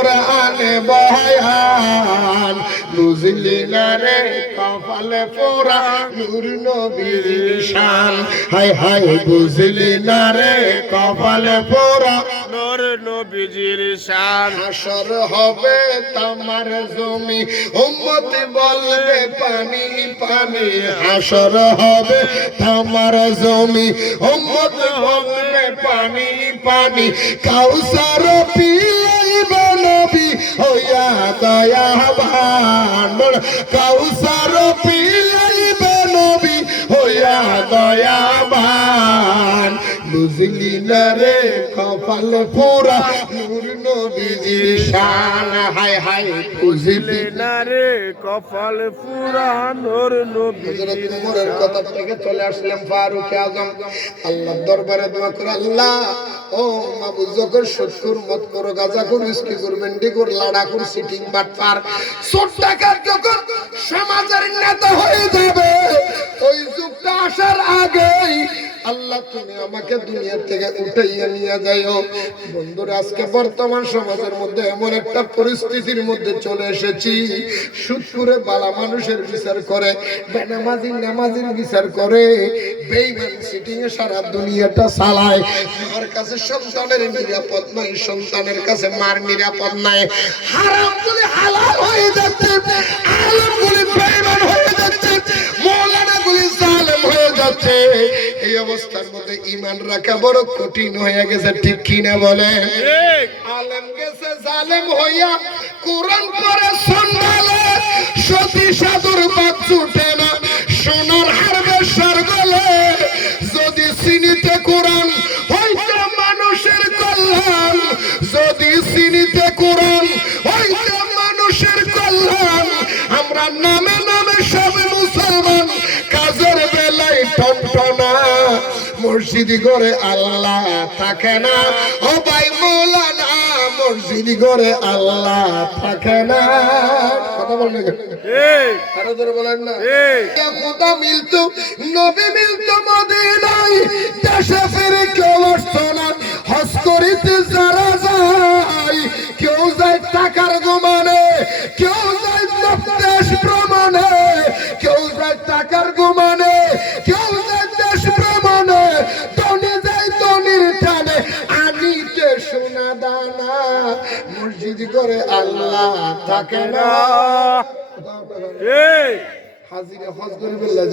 কোরআনে বয়ান। বুঝলি না রে কপালে পোড়া নূর নবীর শান। হাই হাই বুঝলি না রে কপালে পোড়া নূর নবীজির শান। হাসর হবে তামার জমি, উম্মতি বলবে পানি পানি। হাসর হবে তামার জমি, উম্মতি বলবে পানি পানি। কাউসার পিলাইবে নবী হইয়া দয়াবান কাউসার পিলাইবে নবী হইয়া দয়াবান বুঝলি না রে কপাল পুরা নূর নবীজির শান। হায় হায় বুঝলি না রে কপাল পুরা নূর নবীজির উমরের কথা থেকে চলে আসলাম ফারুক আজম। আল্লাহর দরবারে দোয়া করে, আল্লাহ, ও মাবু জকর সত্তর মত করো, গাজা কর ইসকি কর বেন্ডি কর লাড়া কর সিটিং বাট পার ছোট টাকার যখন সমাজের নেতা হয়ে যাবে। ওই যুগটা আসার আগেই আল্লাহ, তুমি আমাকে দুনিয়া থেকে উঠাইয়া নিয়ে যাইও। বন্ধুরা, আজকে বর্তমান সমাজের মধ্যে এমন একটা পরিস্থিতির মধ্যে চলে এসেছি। সুদপুরে বালা মানুষের বিচার করে, বেনামাজি, নামাজির বিচার করে, বেইমান সিটিং এ সারা দুনিয়াটা চালায়। মার কাছে সন্তানের নিরাপদ নাই সন্তানের কাছে মার নিরাপদ নাই হারাম গুলি হালাল হয়ে যাচ্ছে, আলম গুলি বেইমান হয়ে যাচ্ছে, মৌলানা গুলি জালেম হয়ে যাচ্ছে। এই অবস্থার মধ্যে ইমান রাখা বড় কঠিন হয়ে গেছে ঠিক কিনা বলে? আলেম গেছে জালেম হইয়া কোরআন পরে সন্ডালে সতী সাধুর বাদ ছুটে না সোনার হারবে সরগলে যদি সিনিতে কোরআন হইতে মানুষের কল্যাণ যদি সিনিতে কোরআন হইতে মানুষের কল্যাণ আমরা নামে মসজিদি করে আল্লাহ থাকে না। ও ভাই মৌলানা মসজিদি করে আল্লাহ থাকে না। কথা বলেন ঠিক আরও ধরে বলেন না। ঠিক মিলতো নবী মিলতো মদিনায়। দেশে ফিরে কেউ আসতো না। হজ করিতে যারা যায় কেউ যায় টাকার মসজিদ করে আল্লাহ থাকে না। হাজিরা হজ করে